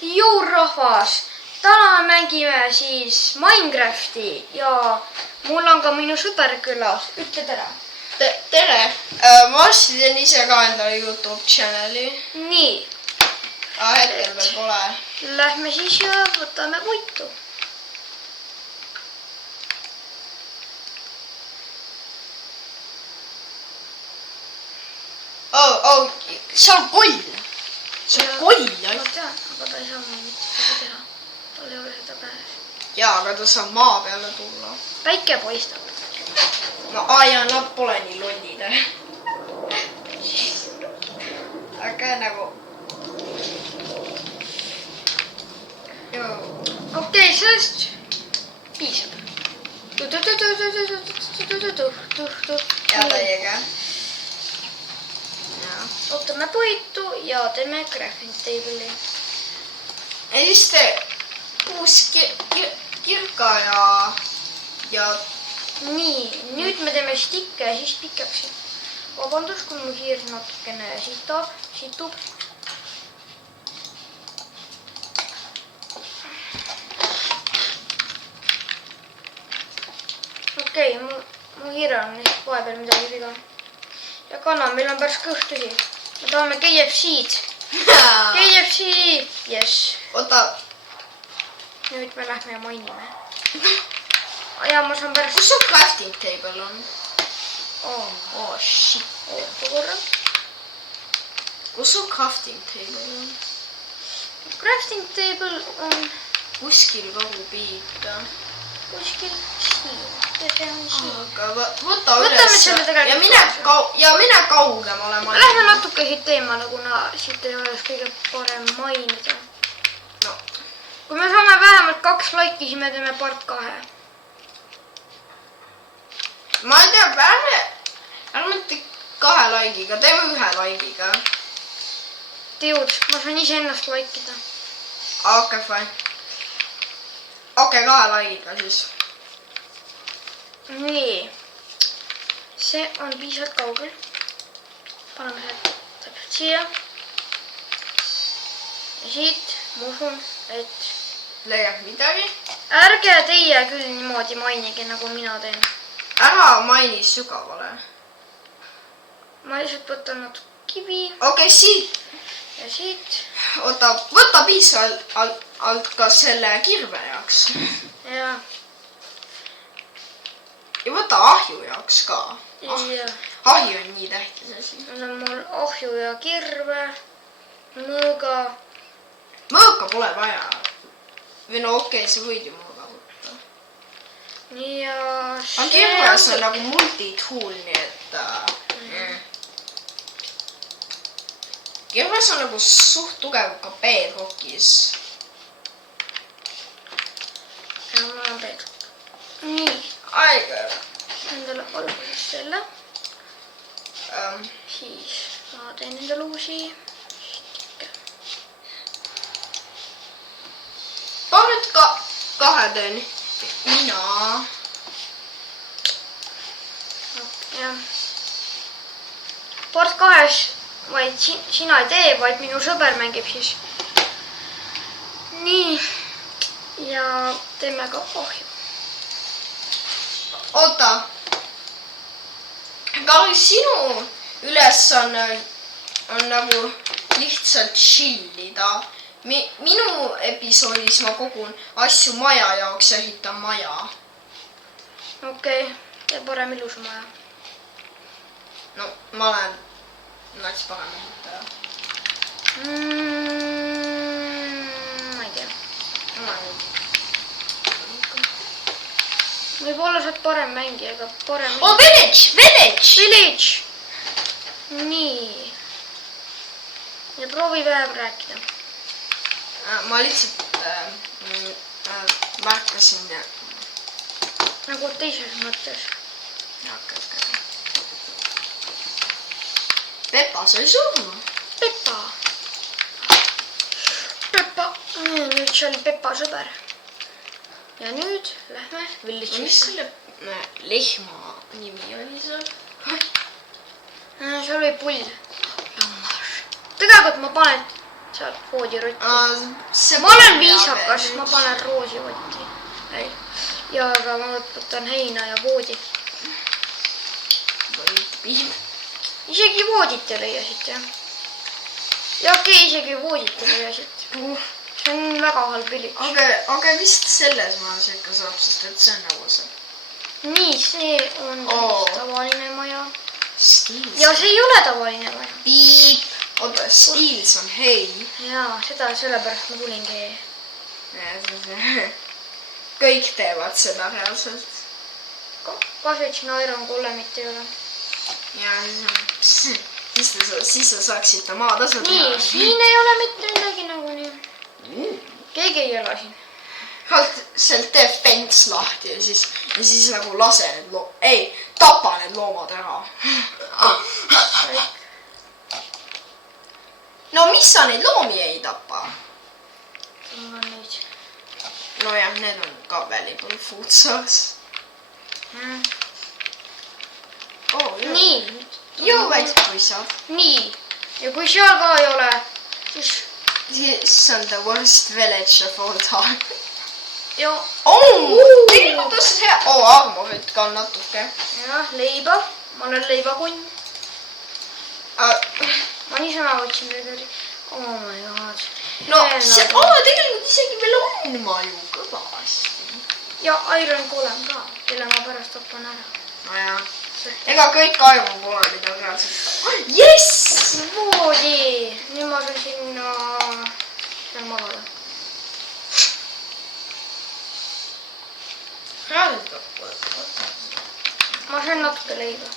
Jõu rahvas, täna mängime siis Minecrafti ja mul on ka minu sõber külas. Ütle tere. Tere! Ma varsti teen ise ka endale YouTube channeli. Nii. Hetkel veel pole. Lähme siis ja võtame puitu. See on koll. See on koll. Ma tean, aga ta ei saa mul mitte seda teha. Tal ei ole seda pääs. Jaa, aga ta saab maa peale tulla. Päike paistab. Ja nad pole nii lollid. Aga nagu... Okei, sellest piisab. Ja täiega. Ootame puitu ja teeme crafting table'i. Ja siis tee uus kirka ja... Nii, nüüd me teeme stikke ja siis pikaksid. Vabandus, kui mu hiir natukene situb. Okei, mu hiire on vahepeal midagi viga. Ja kana, meil on päris kõhtusi. Me tahame KFC-d. KFC! Yes. Oota. Nüüd me lähme ja mainime. Ja ma saan pärast... Kus su crafting table on? Shit. Oota korra. Kus su crafting table on? Crafting table on... Kuskil kogu piita. Kuskil siin. Ja see on siin. Aga võta üles ja mine kaugemale. Lähme natuke siit eemale, kuna siit ei ole kõige parem mainida. No. Kui me saame vähemalt 2 laiki, siis me teeme part 2. Ma ei tea, ärme tee 2 laigiga, teeme 1 laigiga. Teod, ma saan ise ennast laikida. Okei, fine. Okei, 2 laigiga siis. Nii. See on piisavalt kaugel. Paneme selle täpselt siia. Ja siit ma usun, et... Leiab midagi? Ärge teie küll niimoodi mainige, nagu mina teen. Ära maini sügavale. Ma lihtsalt võtan natuke kivi. Okei, siit. Ja siit. Oota, võta piisa alt ka selle kirve jaoks. Ja. Ja võta ahju jaoks ka. Ahju on nii tähtis asi. On mul ahju ja kirve. Mõõga. Mõõka pole vaja. Või no okei, sa võid ju mõõga võtta. Ja aga kirves on nagu multitool, nii et... Kirves on nagu suht tugev ka bedrockis. Ja mul on bedrock. Nii. Aega. Endale alguses selle. Siis ma teen endale uusi stikke. Paar nüüd 2 teen. Mina. Jah. Part 2 vaid sina ei tee, vaid minu sõber mängib siis. Nii. Ja teeme ka ahju. Oota. Aga sinu ülesanne on nagu lihtsalt chillida. Minu episoodis ma kogun asju maja jaoks ja ehitan maja. Okei, tee parem ilus maja. No, ma olen nats parem ehitaja. Ma ei tea. Võib-olla saad parem mängija, aga parem... Village! Nii. Ja proovi vähem rääkida. Ma lihtsalt märkasin... Nagu teises mõttes. Okei. Pepa sai surma. Pepa. Nüüd see oli Pepa sõber. Ja nüüd lähme Village'isse. Mis selle lehma nimi oli seal? See oli pull. Tegelikult ma panen sealt voodirotti. ma ma olen viisakas, ma panen roosivotti. Ja aga ma võtan heina ja voodi. Isegi voodit ei leia siit, jah. Ja okei, isegi voodit ei leia siit. See on väga halb village. Aga vist selles majas ikka saab, sest et see on nagu see. Nii, see on tavaline maja. Steels. Ja see ei ole tavaline maja. Piip. Oota, Steels on hei. Jaa, seda sellepärast ma tulingi. Kõik teevad seda reaalselt. Kahjuks Iron Golemit ei ole. Ja siis sa saaksid ta maatasu teha. Nii, siin ei ole mitte midagi nagunii. Keegi ei ela siin. Sealt teeb fence lahti ja siis nagu lase need tapa need loomad ära. No mis sa neid loomi ei tapa? Mul on neid. Nojah, need on ka valuable food source. Nii. Joo, väiksed puissad. Nii. Ja kui seal ka ei ole, siis... Siis on the worst village of all time. Joo. Tegelikult on hea. Armorit ka on natuke. Jah, leiba. Ma olen leibakunn. Ma niisama võtsin veideri. Oh my god. No, tegelikult isegi veel on ma ju kõvasti. Ja Iron Golem ka, kelle ma pärast tapan ära. Nojah. Ega kõik Iron Golemid on reaalselt. Jess! Voodi! Nüüd ma saan sinna... seal magada. Ma sain natuke leiba.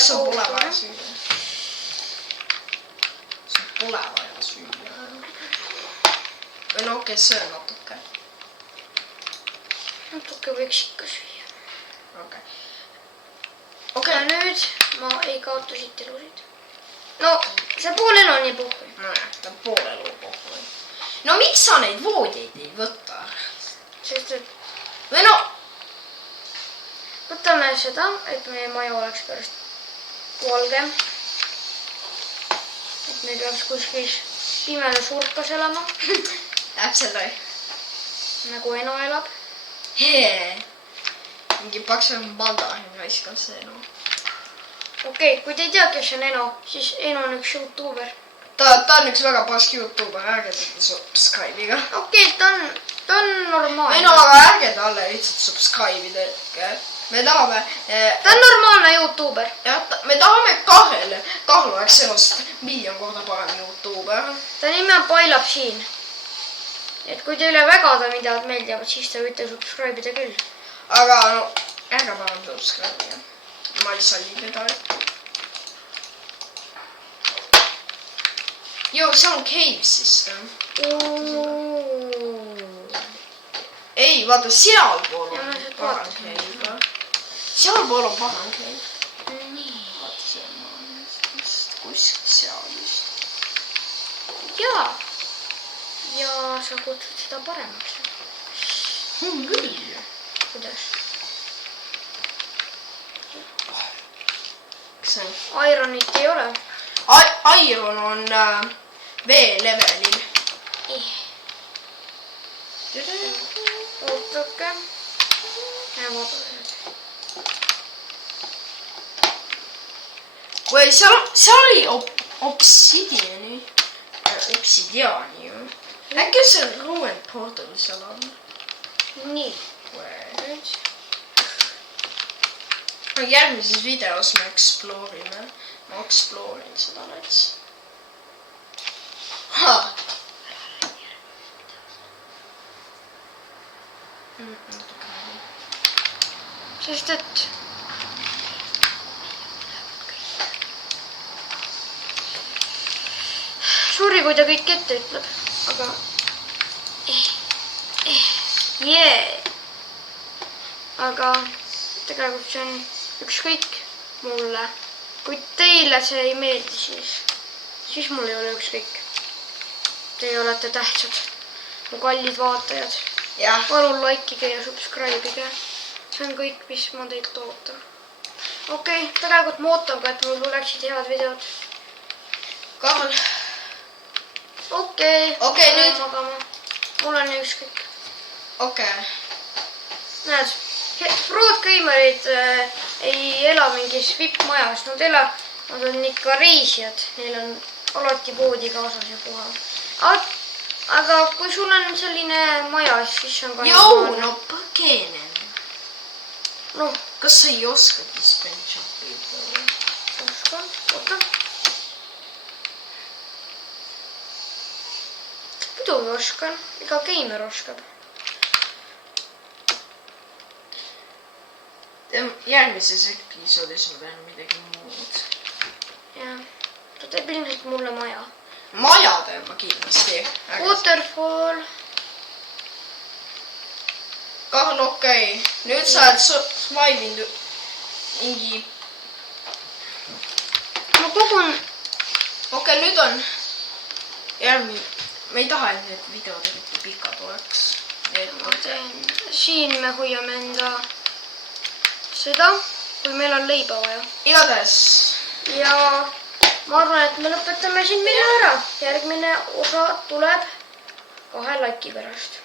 Sul pole vaja süüa. Sul pole vaja süüa. Või no okei, söö natuke. Natuke võiks ikka süüa. Okei. Ja nüüd ma ei kaota siit elusid. No, see pool elu on nii puhku. Nojah, ta pool elu puhku. No miks sa neid voodid ei võta? Sest et... Või no... Võtame seda, et meie maja oleks pärast valgem. Et me peaks kuskil pimedas urkas elama. Täpselt või? Nagu Eno elab. Mingi paksem banda raiskab see Eno. Okei, kui te ei tea, kes on Eno, siis Eno on üks YouTuber. Ta on üks väga pask YouTuber, ärge teda subscribe'iga. Okei, ta on normaalne. Eno, aga ärge talle lihtsalt subscribe'i teedke. Me tahame... Ta on normaalne YouTuber. Jah, me tahame Kahel. Kahel oleks Enost miljon korda parem YouTuber. Ta nime on Pailab siin. Et kui teile väga ta midagi meeldivad, siis te võite subscribe'ida küll. Aga no, ärge parem subscribe'i. Ma ei saa liigeda. Joo, see on cave system. Ei, vaata, sealpool on parem cave. Sealpool on parem cave. Nii. Vaata, see on just kuskil seal just. Jaa. Ja sa kutsud seda paremaks. On küll. Kuidas? Kas see on? Ironit ei ole. Iron on V-levelil. Ootake. Ja vaatame. Või seal oli obsidiani ju. Äkki see ruined portal seal on? Nii. Nüüd. Järgmises videos me exploorime. Ma exploorin seda nats. Sest et... Sorry, kui ta kõik ette ütleb, aga... Aga tegelikult see on ükskõik mulle. Kui teile see ei meeldi, siis mul ei ole ükskõik. Teie olete tähtsad, mu kallid vaatajad. Palun likeige ja subscribe'ige. See on kõik, mis ma teilt ootan. Okei, tegelikult ma ootan ka, et mul tuleksid head videod. Karl. okei, nüüd. magama. Mul on ükskõik. Okei. Näed, Broadgamerid ei ela mingis vippmajas, nad on ikka reisijad, neil on alati voodi kaasas ja puha. Aga kui sul on selline maja, siis on ka Jou, no põgenen. Noh, kas sa ei oskagi Spengechoppi? oskan, oota. Muidugi oskan, iga geimer oskab. Järgmises episoodis ma teen midagi muud. Jah, ta teeb ilmselt mulle maja. Maja teen ma kindlasti. Waterfall. Karl, okei. Nüüd sa oled survivinud mingi... Ma kogun... Okei, nüüd on järgmine... Me ei taha, et need videod eriti pikad oleks. Siin me hoiame enda seda, kui meil on leiba vaja. Igatahes. Ja ma arvan, et me lõpetame siin video ära. Järgmine osa tuleb 2 laiki pärast.